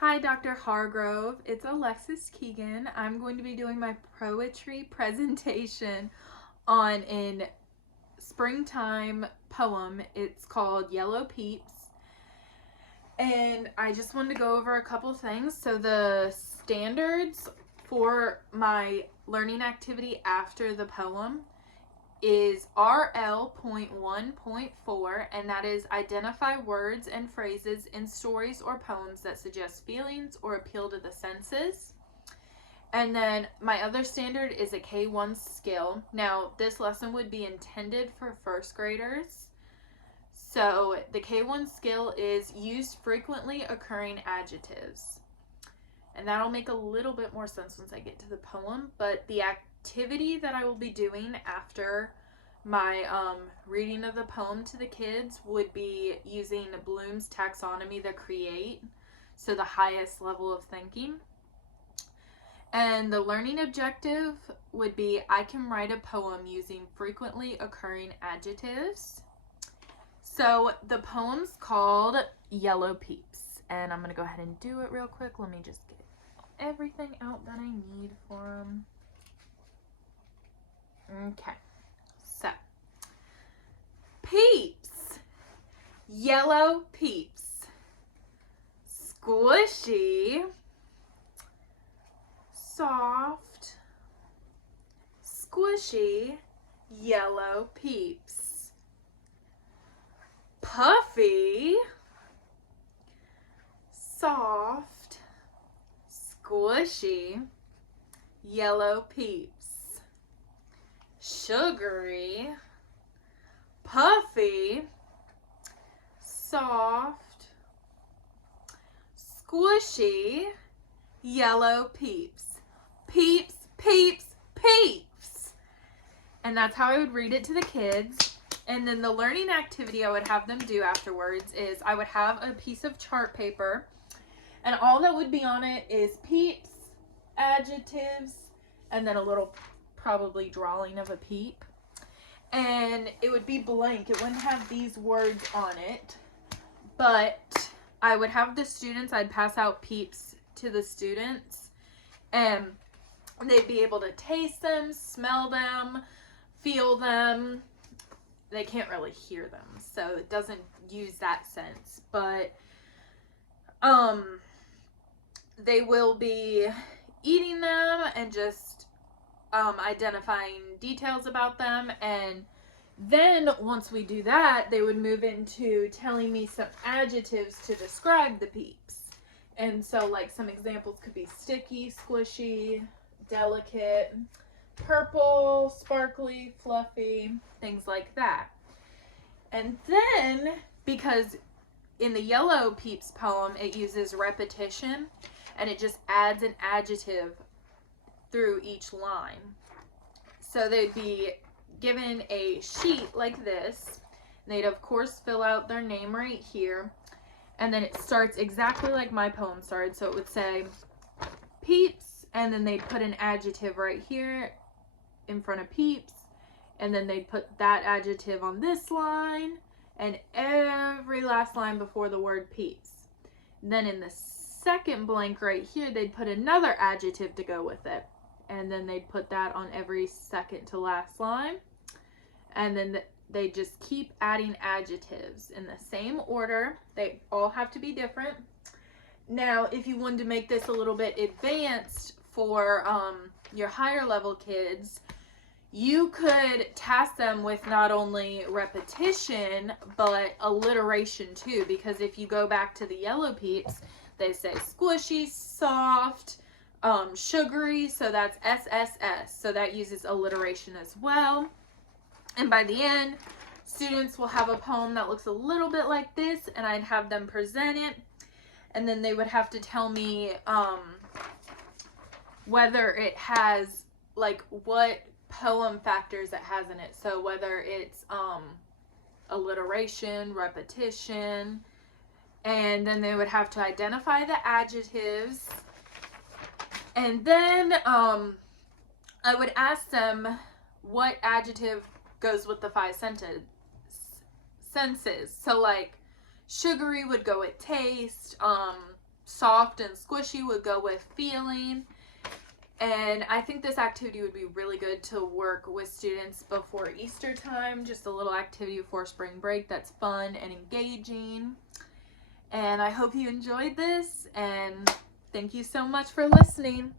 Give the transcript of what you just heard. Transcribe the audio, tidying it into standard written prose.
Hi, Dr. Hargrove. It's Alexis Keegan. I'm going to be doing my poetry presentation on an springtime poem. It's called Yellow Peeps. And I just wanted to go over a couple things. So the standards for my learning activity after the poem is RL.1.4, and that is identify words and phrases in stories or poems that suggest feelings or appeal to the senses. And then my other standard is a K1 skill. Now, this lesson would be intended for first graders. So the K1 skill is use frequently occurring adjectives. And that'll make a little bit more sense once I get to the poem, but the activity that I will be doing after my reading of the poem to the kids would be using Bloom's taxonomy, the create, so the highest level of thinking. And the learning objective would be I can write a poem using frequently occurring adjectives. So the poem's called Yellow Peeps, and I'm going to go ahead and do it real quick. Let me just get everything out that I need for them. Okay, so peeps, yellow peeps, squishy, soft, squishy, yellow peeps, puffy, soft, squishy, yellow peeps, sugary, puffy, soft, squishy, yellow peeps. Peeps, peeps, peeps. And that's how I would read it to the kids. And then the learning activity I would have them do afterwards is I would have a piece of chart paper, and all that would be on it is peeps, adjectives, and then a little probably drawing of a peep. And it would be blank. It wouldn't have these words on it. But I would have the students, I'd pass out peeps to the students, and they'd be able to taste them, smell them, feel them. They can't really hear them, so it doesn't use that sense. But they will be eating them and just identifying details about them. And then once we do that, they would move into telling me some adjectives to describe the peeps. And so like some examples could be sticky, squishy, delicate, purple, sparkly, fluffy, things like that. And then, because in the Yellow Peeps poem, it uses repetition, and it just adds an adjective through each line. So they'd be given a sheet like this. They'd of course fill out their name right here, and then it starts exactly like my poem started. So it would say peeps, and then they'd put an adjective right here in front of peeps, and then they'd put that adjective on this line, and every last line before the word peeps. Then in the second blank right here, they'd put another adjective to go with it, and then they'd put that on every second to last line, and then they just keep adding adjectives in the same order. They all have to be different. Now, if you wanted to make this a little bit advanced for your higher level kids, you could task them with not only repetition, but alliteration too, because if you go back to the Yellow Peeps, they say squishy, soft, sugary, so that's SSS, so that uses alliteration as well. And by the end, students will have a poem that looks a little bit like this, and I'd have them present it, and then they would have to tell me whether it has, like, what poem factors it has in it. So whether it's alliteration, repetition, and then they would have to identify the adjectives. And then I would ask them what adjective goes with the 5 senses. So like sugary would go with taste, soft and squishy would go with feeling. And I think this activity would be really good to work with students before Easter time. Just a little activity before spring break that's fun and engaging. And I hope you enjoyed this, and thank you so much for listening.